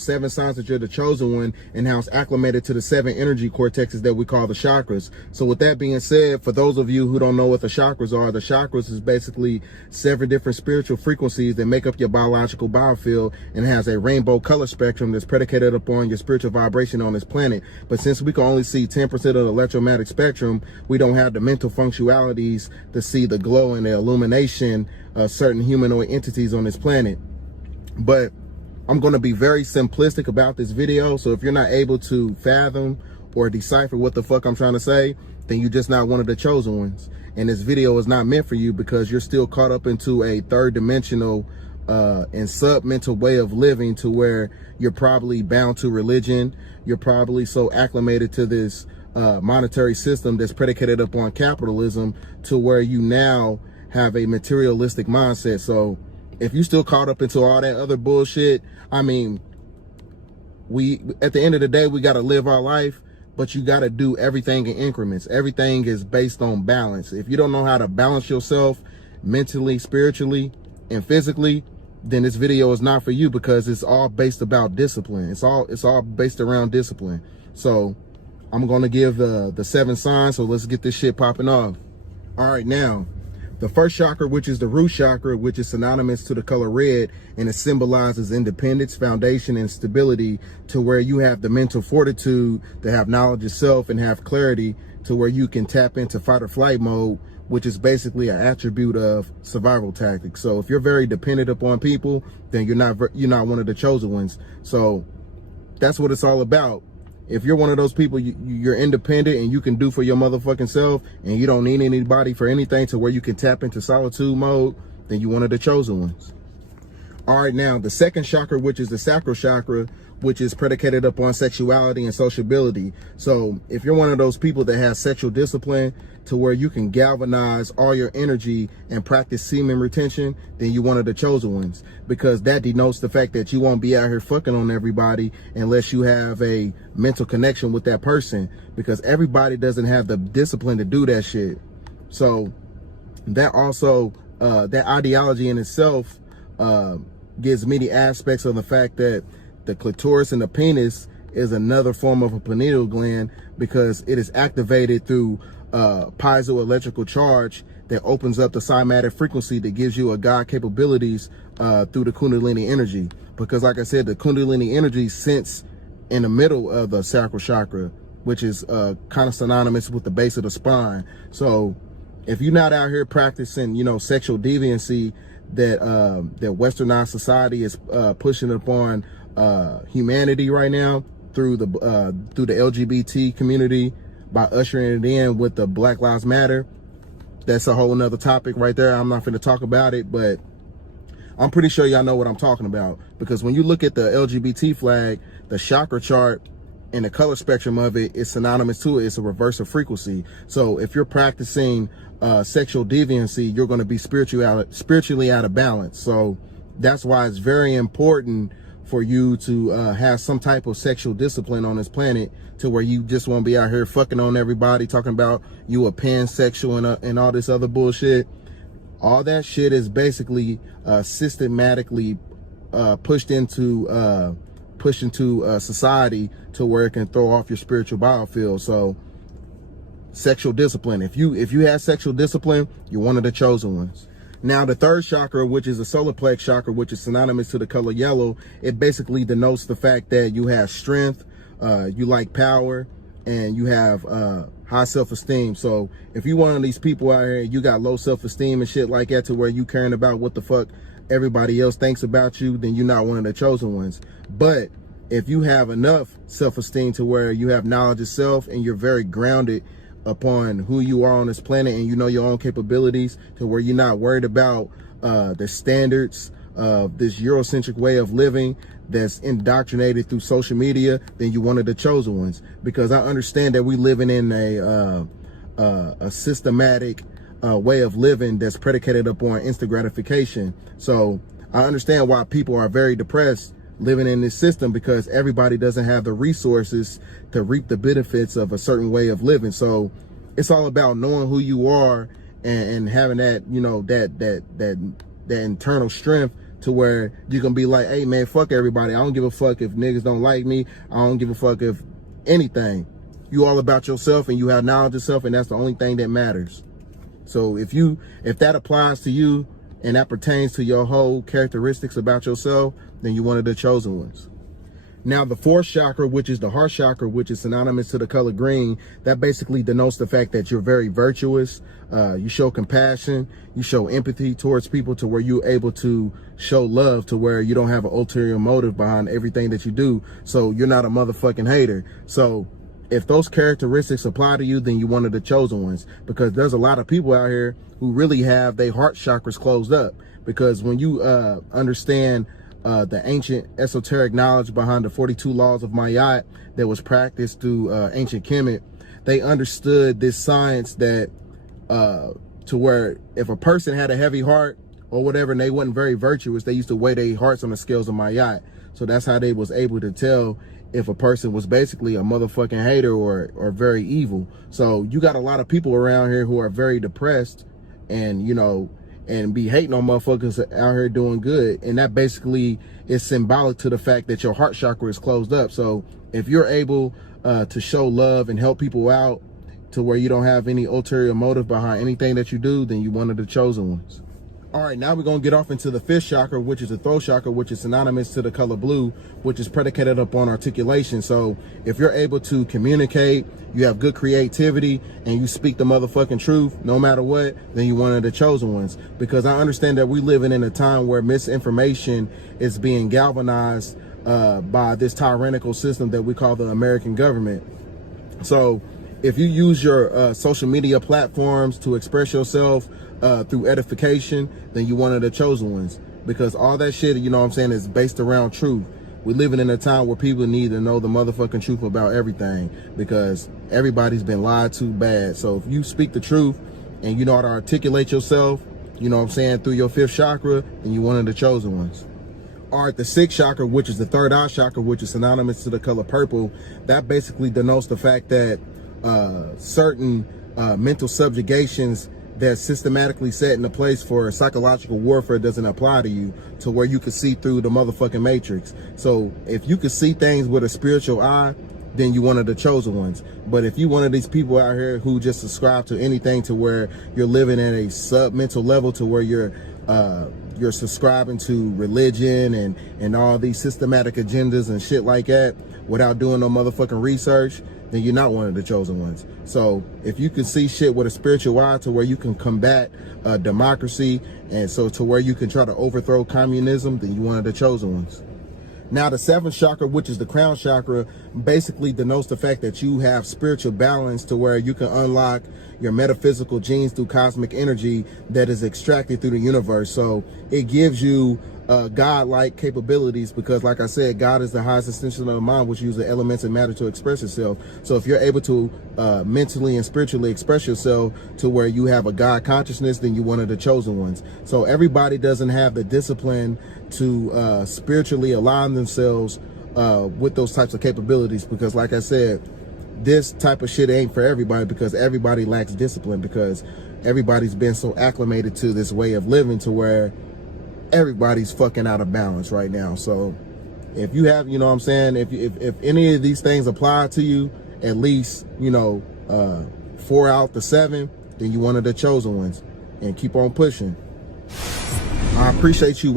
7 signs that you're the chosen one and how it's acclimated to the 7 energy cortexes that we call the chakras. So with that being said, for those of you who don't know what the chakras is basically 7 different spiritual frequencies that make up your biological biofield and has a rainbow color spectrum that's predicated upon your spiritual vibration on this planet. But since we can only see 10% of the electromagnetic spectrum, we don't have the mental functionalities to see the glow and the illumination of certain humanoid entities on this planet. But I'm going to be very simplistic about this video, so if you're not able to fathom or decipher what the fuck I'm trying to say, then you're just not one of the chosen ones. And this video is not meant for you because you're still caught up into a 3rd dimensional and sub-mental way of living, to where you're probably bound to religion. You're probably so acclimated to this monetary system that's predicated upon capitalism, to where you now have a materialistic mindset. So if you still caught up into all that other bullshit, I mean, at the end of the day, we got to live our life, but you got to do everything in increments. Everything is based on balance. If you don't know how to balance yourself mentally, spiritually, and physically, then this video is not for you, because it's all based about discipline. It's all based around discipline. So I'm going to give the 7 signs. So let's get this shit popping off. All right, now, the first chakra, which is the root chakra, which is synonymous to the color red, and it symbolizes independence, foundation, and stability, to where you have the mental fortitude to have knowledge of self and have clarity, to where you can tap into fight or flight mode, which is basically an attribute of survival tactics. So if you're very dependent upon people, then you're not one of the chosen ones. So that's what it's all about. If you're one of those people, you're independent and you can do for your motherfucking self, and you don't need anybody for anything, to where you can tap into solitude mode, then you're one of the chosen ones. All right, now the second chakra, which is the sacral chakra, which is predicated upon sexuality and sociability. So if you're one of those people that has sexual discipline, to where you can galvanize all your energy and practice semen retention, then you're one of the chosen ones, because that denotes the fact that you won't be out here fucking on everybody unless you have a mental connection with that person, because everybody doesn't have the discipline to do that shit. So that also, that ideology in itself gives many aspects of the fact that the clitoris and the penis is another form of a pineal gland, because it is activated through piezoelectrical charge that opens up the cymatic frequency that gives you a God capabilities through the Kundalini energy. Because like I said, the Kundalini energy sits in the middle of the sacral chakra, which is kind of synonymous with the base of the spine. So if you're not out here practicing, sexual deviancy that westernized society is pushing upon humanity right now through the LGBT community, by ushering it in with the Black Lives Matter, that's a whole nother topic right there. I'm not going to talk about it, but I'm pretty sure y'all know what I'm talking about. Because when you look at the LGBT flag, the chakra chart and the color spectrum of it is synonymous to it. It's a reverse of frequency. So if you're practicing sexual deviancy, you're going to be spiritually out of balance. So that's why it's very important for you to have some type of sexual discipline on this planet, to where you just won't be out here fucking on everybody, talking about you a pansexual and all this other bullshit. All that shit is basically systematically pushed into society, to where it can throw off your spiritual biofield. So sexual discipline, if you have sexual discipline, you're one of the chosen ones. Now, the third chakra, which is the solar plex chakra, which is synonymous to the color yellow, it basically denotes the fact that you have strength, you like power, and you have high self-esteem. So if you're one of these people out here, you got low self-esteem and shit like that, to where you caring about what the fuck everybody else thinks about you, then you're not one of the chosen ones. But if you have enough self-esteem to where you have knowledge of self and you're very grounded upon who you are on this planet, and you know your own capabilities, to where you're not worried about the standards of this Eurocentric way of living that's indoctrinated through social media, then you're one of the chosen ones. Because I understand that we living in a systematic way of living that's predicated upon instant gratification. So I understand why people are very depressed living in this system, because everybody doesn't have the resources to reap the benefits of a certain way of living. So it's all about knowing who you are and having that, that internal strength to where you can be like, hey man, fuck everybody. I don't give a fuck if niggas don't like me. I don't give a fuck if anything. You all about yourself and you have knowledge of self, and that's the only thing that matters. So if that applies to you and that pertains to your whole characteristics about yourself, then you're one of the chosen ones. Now, the fourth chakra, which is the heart chakra, which is synonymous to the color green, that basically denotes the fact that you're very virtuous. You show compassion, you show empathy towards people to where you're able to show love to where you don't have an ulterior motive behind everything that you do. So you're not a motherfucking hater. So if those characteristics apply to you, then you're one of the chosen ones, because there's a lot of people out here who really have their heart chakras closed up. Because when you understand the ancient esoteric knowledge behind the 42 laws of Ma'at that was practiced through ancient Kemet, they understood this science that to where if a person had a heavy heart or whatever and they wasn't very virtuous, they used to weigh their hearts on the scales of Ma'at. So that's how they was able to tell if a person was basically a motherfucking hater or very evil. So you got a lot of people around here who are very depressed and, you know, and be hating on motherfuckers out here doing good. And that basically is symbolic to the fact that your heart chakra is closed up. So if you're able to show love and help people out to where you don't have any ulterior motive behind anything that you do, then you're one of the chosen ones. All right, now we're going to get off into the fifth chakra, which is the throat chakra, which is synonymous to the color blue, which is predicated upon articulation. So if you're able to communicate, you have good creativity, and you speak the motherfucking truth, no matter what, then you're one of the chosen ones. Because I understand that we living in a time where misinformation is being galvanized by this tyrannical system that we call the American government. So if you use your social media platforms to express yourself through edification, then you're one of the chosen ones. Because all that shit, you know what I'm saying, is based around truth. We're living in a time where people need to know the motherfucking truth about everything, because everybody's been lied to bad. So if you speak the truth and you know how to articulate yourself, you know what I'm saying, through your fifth chakra, then you're one of the chosen ones. All right, the sixth chakra, which is the third eye chakra, which is synonymous to the color purple, that basically denotes the fact that certain mental subjugations that's systematically set into place for psychological warfare doesn't apply to you, to where you can see through the motherfucking matrix. So if you can see things with a spiritual eye, then you're one of the chosen ones. But if you're one of these people out here who just subscribe to anything to where you're living at a sub-mental level to where you're subscribing to religion and all these systematic agendas and shit like that without doing no motherfucking research, then you're not one of the chosen ones. So if you can see shit with a spiritual eye to where you can combat democracy, and so to where you can try to overthrow communism, then you're one of the chosen ones. Now, the seventh chakra, which is the crown chakra, basically denotes the fact that you have spiritual balance to where you can unlock your metaphysical genes through cosmic energy that is extracted through the universe. So it gives you God-like capabilities, because like I said, God is the highest extension of the mind, which uses the elements and matter to express itself. So if you're able to mentally and spiritually express yourself to where you have a God consciousness, then you're one of the chosen ones. So everybody doesn't have the discipline to spiritually align themselves with those types of capabilities, because like I said, this type of shit ain't for everybody, because everybody lacks discipline, because everybody's been so acclimated to this way of living to where everybody's fucking out of balance right now. So if you have, you know what I'm saying, if any of these things apply to you, at least, you know, 4 out the 7, then you're one of the chosen ones, and keep on pushing. I appreciate you.